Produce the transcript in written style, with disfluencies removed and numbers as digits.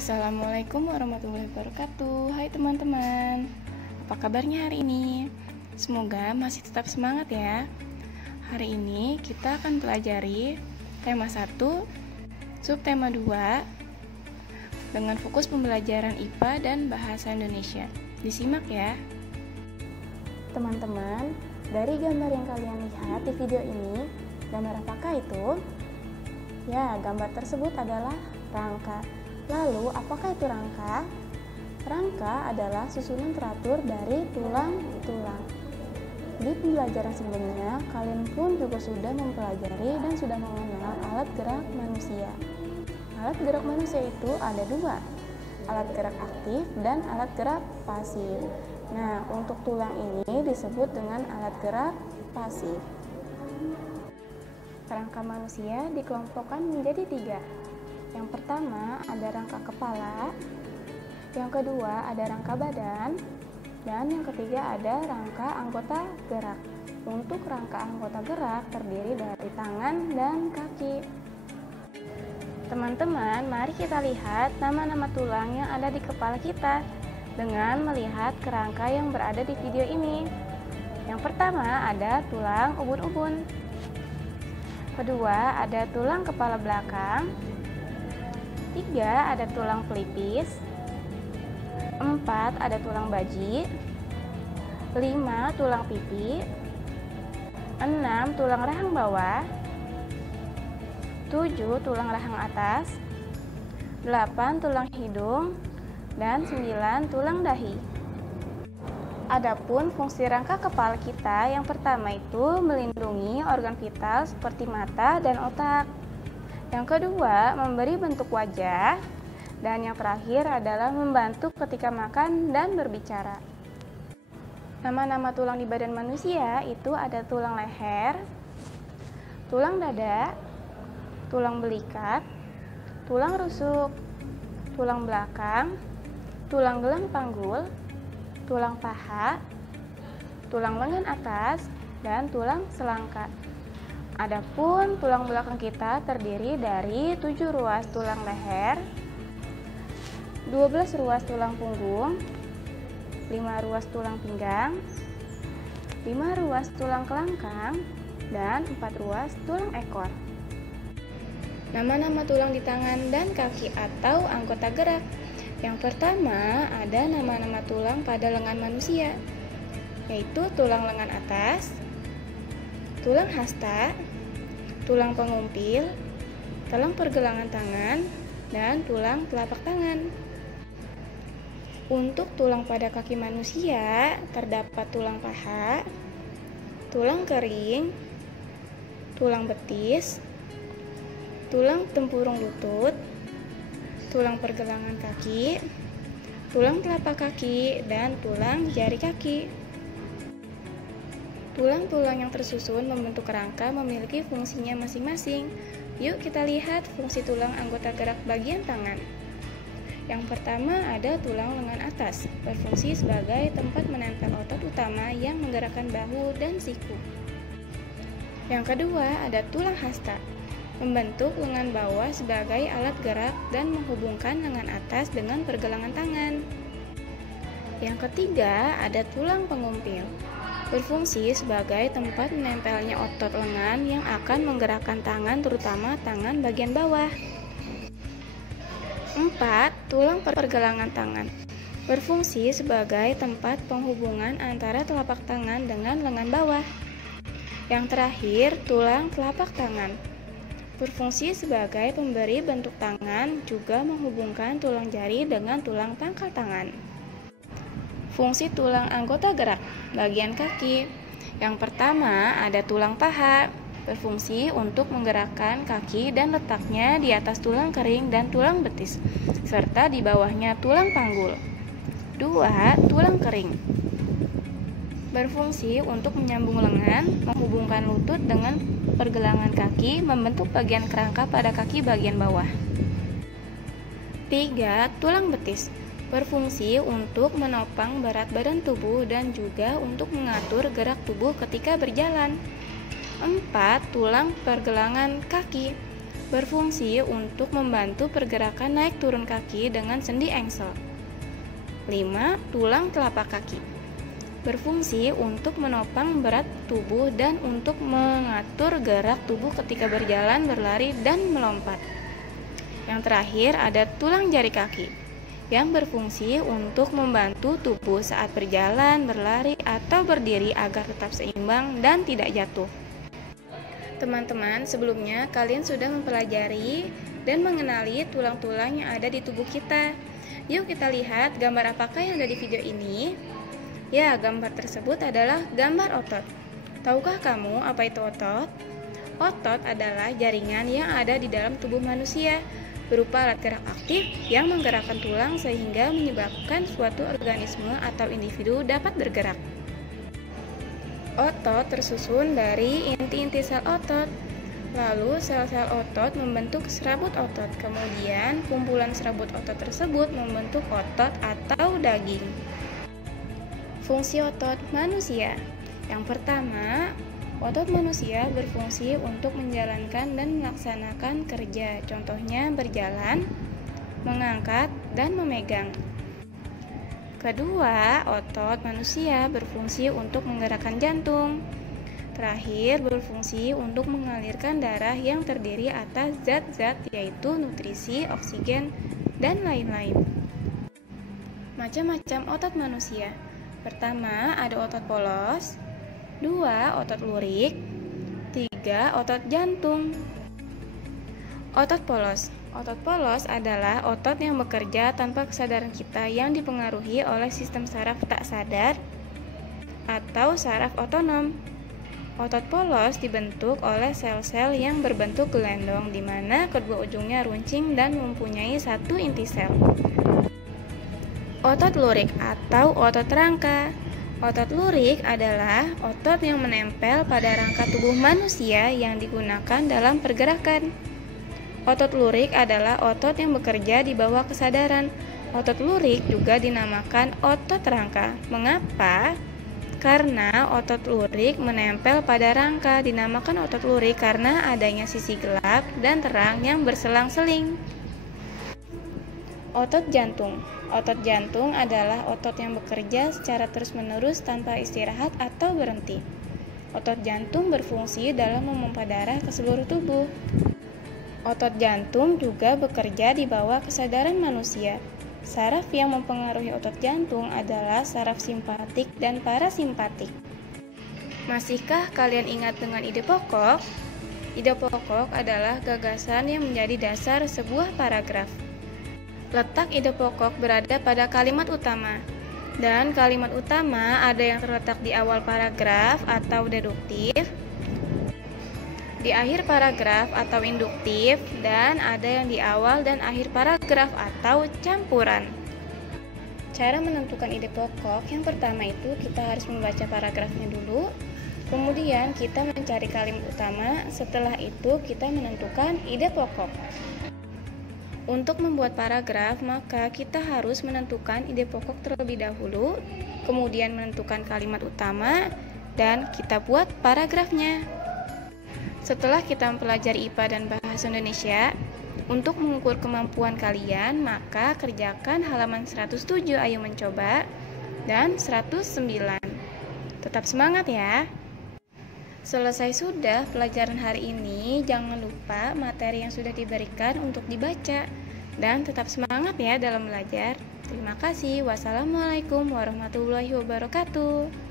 Assalamualaikum warahmatullahi wabarakatuh. Hai teman-teman, apa kabarnya hari ini? Semoga masih tetap semangat ya. Hari ini kita akan pelajari tema 1, subtema 2 dengan fokus pembelajaran IPA dan Bahasa Indonesia. Disimak ya. Teman-teman, dari gambar yang kalian lihat di video ini, gambar apakah itu? Ya, gambar tersebut adalah rangka. Lalu, apakah itu rangka? Rangka adalah susunan teratur dari tulang-tulang. Di pembelajaran sebelumnya, kalian pun juga sudah mempelajari dan sudah mengenal alat gerak manusia. Alat gerak manusia itu ada dua, alat gerak aktif dan alat gerak pasif. Nah, untuk tulang ini disebut dengan alat gerak pasif. Rangka manusia dikelompokkan menjadi 3. Yang pertama ada rangka kepala, yang kedua ada rangka badan, dan yang ketiga ada rangka anggota gerak. Untuk rangka anggota gerak terdiri dari tangan dan kaki. Teman-teman, mari kita lihat nama-nama tulang yang ada di kepala kita dengan melihat kerangka yang berada di video ini. Yang pertama ada tulang ubun-ubun. Kedua ada tulang kepala belakang. 3 ada tulang pelipis. 4 ada tulang baji. 5 tulang pipi. 6 tulang rahang bawah. 7 tulang rahang atas. 8 tulang hidung. Dan 9 tulang dahi. Adapun fungsi rangka kepala kita yang pertama itu melindungi organ vital seperti mata dan otak. Yang kedua, memberi bentuk wajah, dan yang terakhir adalah membantu ketika makan dan berbicara. Nama-nama tulang di badan manusia itu ada tulang leher, tulang dada, tulang belikat, tulang rusuk, tulang belakang, tulang gelang panggul, tulang paha, tulang lengan atas, dan tulang selangka. Adapun tulang belakang kita terdiri dari 7 ruas tulang leher, 12 ruas tulang punggung, 5 ruas tulang pinggang, 5 ruas tulang kelangkang, dan 4 ruas tulang ekor. Nama-nama tulang di tangan dan kaki atau anggota gerak. Yang pertama ada nama-nama tulang pada lengan manusia, yaitu tulang lengan atas, tulang hasta, tulang pengumpil, tulang pergelangan tangan, dan tulang telapak tangan. Untuk tulang pada kaki manusia, terdapat tulang paha, tulang kering, tulang betis, tulang tempurung lutut, tulang pergelangan kaki, tulang telapak kaki, dan tulang jari kaki. Tulang-tulang yang tersusun membentuk rangka memiliki fungsinya masing-masing. Yuk kita lihat fungsi tulang anggota gerak bagian tangan. Yang pertama ada tulang lengan atas, berfungsi sebagai tempat menempel otot utama yang menggerakkan bahu dan siku. Yang kedua ada tulang hasta, membentuk lengan bawah sebagai alat gerak dan menghubungkan lengan atas dengan pergelangan tangan. Yang ketiga ada tulang pengumpil, berfungsi sebagai tempat menempelnya otot lengan yang akan menggerakkan tangan, terutama tangan bagian bawah. 4. Tulang pergelangan tangan, berfungsi sebagai tempat penghubungan antara telapak tangan dengan lengan bawah. Yang terakhir, tulang telapak tangan, berfungsi sebagai pemberi bentuk tangan, juga menghubungkan tulang jari dengan tulang tangkal tangan. Fungsi tulang anggota gerak bagian kaki. Yang pertama ada tulang paha, berfungsi untuk menggerakkan kaki dan letaknya di atas tulang kering dan tulang betis, serta di bawahnya tulang panggul. 2. Tulang kering, berfungsi untuk menyambung lengan, menghubungkan lutut dengan pergelangan kaki, membentuk bagian kerangka pada kaki bagian bawah. 3. Tulang betis, berfungsi untuk menopang berat badan tubuh dan juga untuk mengatur gerak tubuh ketika berjalan. 4. Tulang pergelangan kaki, berfungsi untuk membantu pergerakan naik turun kaki dengan sendi engsel. 5. Tulang telapak kaki berfungsi untuk menopang berat tubuh dan untuk mengatur gerak tubuh ketika berjalan, berlari, dan melompat. Yang terakhir ada tulang jari kaki yang berfungsi untuk membantu tubuh saat berjalan, berlari, atau berdiri agar tetap seimbang dan tidak jatuh. Teman-teman, sebelumnya kalian sudah mempelajari dan mengenali tulang-tulang yang ada di tubuh kita. Yuk kita lihat gambar apakah yang ada di video ini. Ya, gambar tersebut adalah gambar otot. Tahukah kamu apa itu otot? Otot adalah jaringan yang ada di dalam tubuh manusia, berupa alat gerak aktif yang menggerakkan tulang sehingga menyebabkan suatu organisme atau individu dapat bergerak. Otot tersusun dari inti-inti sel otot. Lalu sel-sel otot membentuk serabut otot. Kemudian kumpulan serabut otot tersebut membentuk otot atau daging. Fungsi otot manusia. Yang pertama, otot manusia berfungsi untuk menjalankan dan melaksanakan kerja. Contohnya berjalan, mengangkat, dan memegang. Kedua, otot manusia berfungsi untuk menggerakkan jantung. Terakhir, berfungsi untuk mengalirkan darah yang terdiri atas zat-zat yaitu nutrisi, oksigen, dan lain-lain. Macam-macam otot manusia. Pertama, ada otot polos. 2. Otot lurik. 3. Otot jantung. Otot polos. Otot polos adalah otot yang bekerja tanpa kesadaran kita yang dipengaruhi oleh sistem saraf tak sadar atau saraf otonom. Otot polos dibentuk oleh sel-sel yang berbentuk gelendong di mana kedua ujungnya runcing dan mempunyai satu inti sel. Otot lurik atau otot rangka. Otot lurik adalah otot yang menempel pada rangka tubuh manusia yang digunakan dalam pergerakan. Otot lurik adalah otot yang bekerja di bawah kesadaran. Otot lurik juga dinamakan otot rangka. Mengapa? Karena otot lurik menempel pada rangka. Dinamakan otot lurik karena adanya sisi gelap dan terang yang berselang-seling. Otot jantung. Otot jantung adalah otot yang bekerja secara terus-menerus tanpa istirahat atau berhenti. Otot jantung berfungsi dalam memompa darah ke seluruh tubuh. Otot jantung juga bekerja di bawah kesadaran manusia. Saraf yang mempengaruhi otot jantung adalah saraf simpatik dan parasimpatik. Masihkah kalian ingat dengan ide pokok? Ide pokok adalah gagasan yang menjadi dasar sebuah paragraf. Letak ide pokok berada pada kalimat utama. Dan kalimat utama ada yang terletak di awal paragraf atau deduktif, di akhir paragraf atau induktif, dan ada yang di awal dan akhir paragraf atau campuran. Cara menentukan ide pokok, yang pertama itu kita harus membaca paragrafnya dulu, kemudian kita mencari kalimat utama, setelah itu kita menentukan ide pokok. Untuk membuat paragraf, maka kita harus menentukan ide pokok terlebih dahulu, kemudian menentukan kalimat utama, dan kita buat paragrafnya. Setelah kita mempelajari IPA dan Bahasa Indonesia, untuk mengukur kemampuan kalian, maka kerjakan halaman 107 ayo mencoba dan 109. Tetap semangat ya. Selesai sudah pelajaran hari ini, jangan lupa materi yang sudah diberikan untuk dibaca dan tetap semangat ya dalam belajar. Terima kasih. Wassalamualaikum warahmatullahi wabarakatuh.